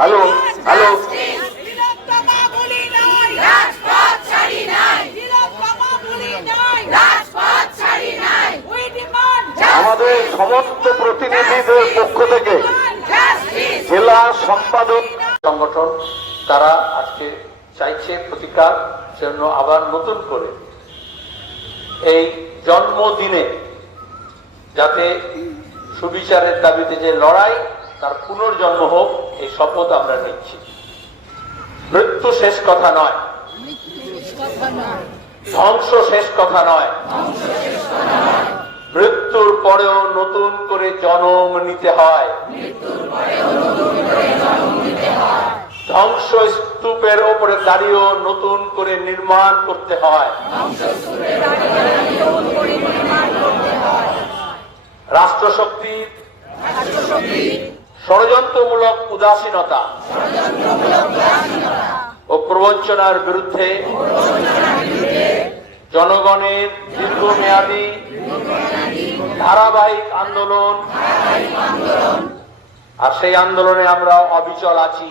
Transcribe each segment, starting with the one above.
Hello hello আমাদের সমস্ত প্রতিনিধিদের পক্ষ থেকে জেলা সম্পাদক সংগঠন, তারা আজকে চাইছে প্রতিকার জন্য আবার নতুন করে। এই জন্মদিনে যাতে সুবিচারের দাবিতে যে লড়াই, তার পুনর্জন্ম হোক এই শপথ আমরা নিচ্ছি। মৃত্যু শেষ কথা নয়। ধ্বংস শেষ কথা নয়। মৃত্যুর পরেও নতুন করে জন্ম নিতে হয়। ধ্বংস স্তূপের ওপরে দাঁড়িয়েও নতুন করে নির্মাণ করতে হয়। রাষ্ট্রশক্তি ষড়যন্ত্রমূলক উদাসীনতা ও প্রবঞ্চনার বিরুদ্ধে জনগণের দীর্ঘমেয়াদী ধারাবাহিক আন্দোলন আর সেই আন্দোলনে আমরা অবিচল আছি।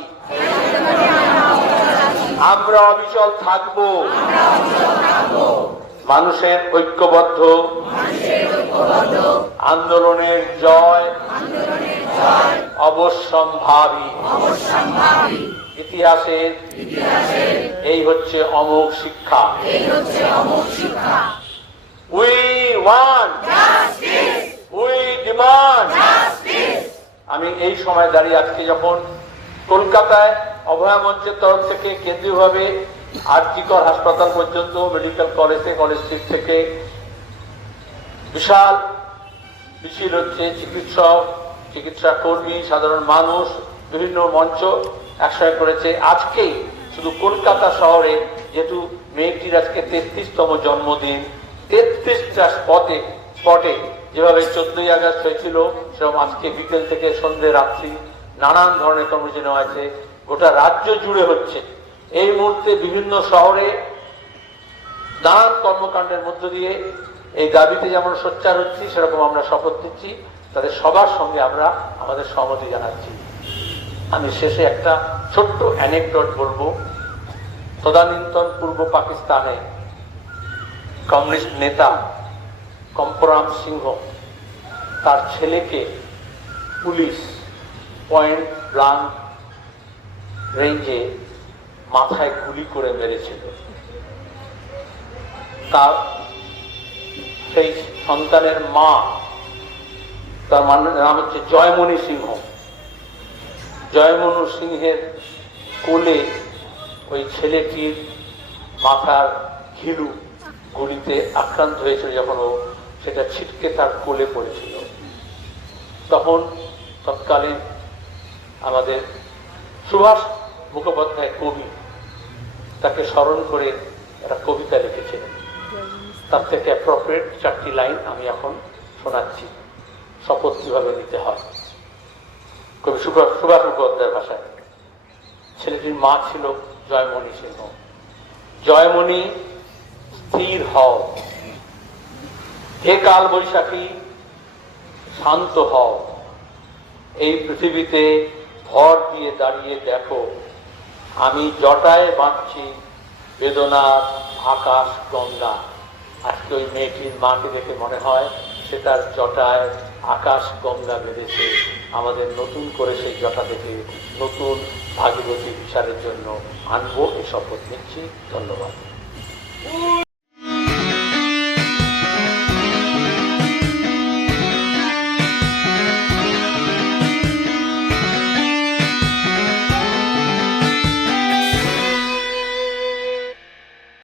আমরা অবিচল থাকব। মানুষের ঐক্যবদ্ধ আন্দোলনের জয় অবশ্যম্ভাবী। ইতিহাসের এই হচ্ছে অমোঘ শিক্ষা। উই ওয়ান উই ডিমান্ড আমি এই সময় দাঁড়িয়ে আজকে যখন কলকাতায় অভয়া মঞ্চের তরফ থেকে কেন্দ্রীয়ভাবে আরজিকর হাসপাতাল পর্যন্ত মেডিকেল কলেজে কলেজ স্ট্রিট থেকে বিশাল মিছিল হচ্ছে চিকিৎসক চিকিৎসা কর্মী, সাধারণ মানুষ, বিভিন্ন মঞ্চ একসঙ্গে করেছে। আজকেই শুধু কলকাতা শহরে, যেহেতু মেয়েটির আজকে তেত্রিশতম জন্মদিন, তেত্রিশটা স্পটে স্পটে যেভাবে চোদ্দই আগস্ট হয়েছিল, সেরকম আজকে বিকেল থেকে সন্ধ্যে রাত্রি নানান ধরনের কর্মসূচি নেওয়া আছে গোটা রাজ্য জুড়ে হচ্ছে। এই মুহূর্তে বিভিন্ন শহরে নানান কর্মকাণ্ডের মধ্য দিয়ে এই দাবিতে যেমন সোচ্চার হচ্ছি, সেরকম আমরা শপথ নিচ্ছি। তাদের সবার সঙ্গে আমরা আমাদের সহমতি জানাচ্ছি। আমি শেষে একটা ছোট্ট অ্যানেকডট বলব। তদানীন্তন পূর্ব পাকিস্তানে কমিউনিস্ট নেতা কম্পরাম সিংহ তার ছেলেকে পুলিশ পয়েন্ট ব্লাঙ্ক রেঞ্জে মাথায় গুলি করে মেরেছিল। তার সেই সন্তানের মা তার মান- নাম হচ্ছে জয়মণি সিংহ। জয়মনু সিংহের কোলে ওই ছেলেটির মাথার ঘিলু গুলিতে আক্রান্ত হয়েছিল যখন ও সেটা ছিটকে তার কোলে পড়েছিল। তখন তৎকালীন আমাদের সুভাষ মুখোপাধ্যায় কবি তাকে স্মরণ করে একটা কবিতা লিখেছিলেন। তার থেকে অ্যাপ্রোপ্রিয়েট চারটি লাইন আমি এখন শোনাচ্ছি। শপথ কীভাবে নিতে হয়? কবি সুভাষ সুভাষ মুখোপাধ্যায়ের ভাষায়, ছেলেটির মা ছিল জয়মণি সিংহ জয়মণি স্থির হও। হে কাল বৈশাখী শান্ত হও। এই পৃথিবীতে ভর দিয়ে দাঁড়িয়ে দেখো, আমি জটায় বাঁচছি বেদনার আকাশ গঙ্গা আজকে ওই মেয়েটির মাকে দেখে মনে হয় সে তার জটায় আকাশ গঙ্গা বেঁধেছে। আমাদের নতুন করে সেই জটা থেকে নতুন ভাগীরথী বিচারের জন্য আনব এ শপথ নিচ্ছি। ধন্যবাদ।